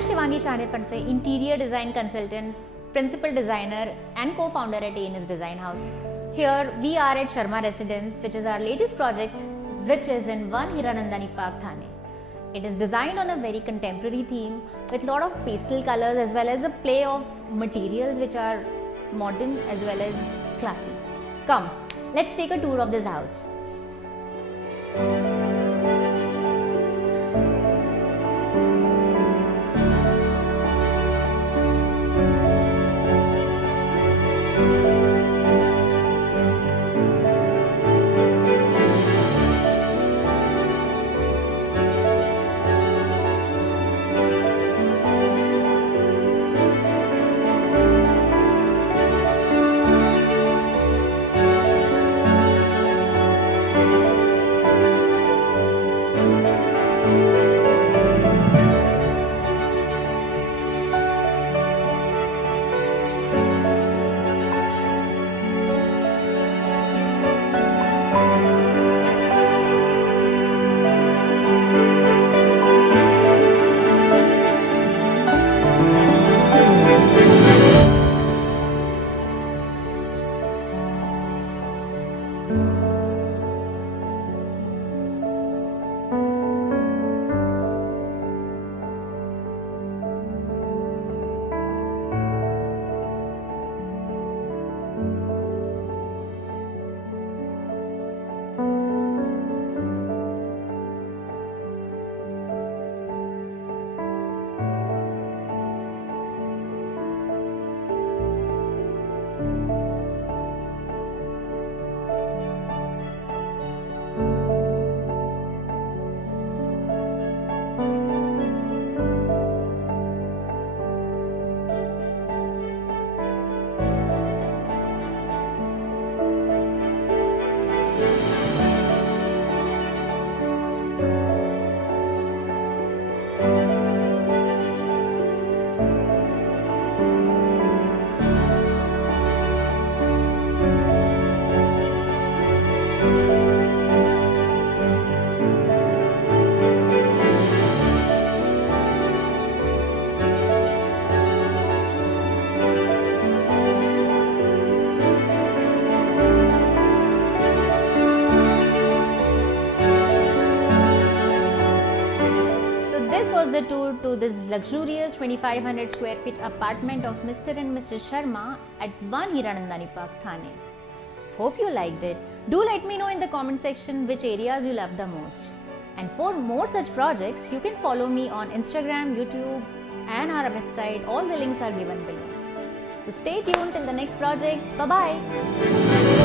I'm Shivangi Shanefandse, interior design consultant, principal designer and co-founder at ANS Design House. Here we are at Sharma Residence, which is our latest project, which is in 1 Hiranandani Park, Thane. It is designed on a very contemporary theme with a lot of pastel colors as well as a play of materials which are modern as well as classy. Come, let's take a tour of this house. This was the tour to this luxurious 2500 square feet apartment of Mr. and Mrs. Sharma at 1 Hiranandani Park, Thane. Hope you liked it. Do let me know in the comment section which areas you love the most. And for more such projects, you can follow me on Instagram, YouTube and our website. All the links are given below. So stay tuned till the next project. Bye-bye.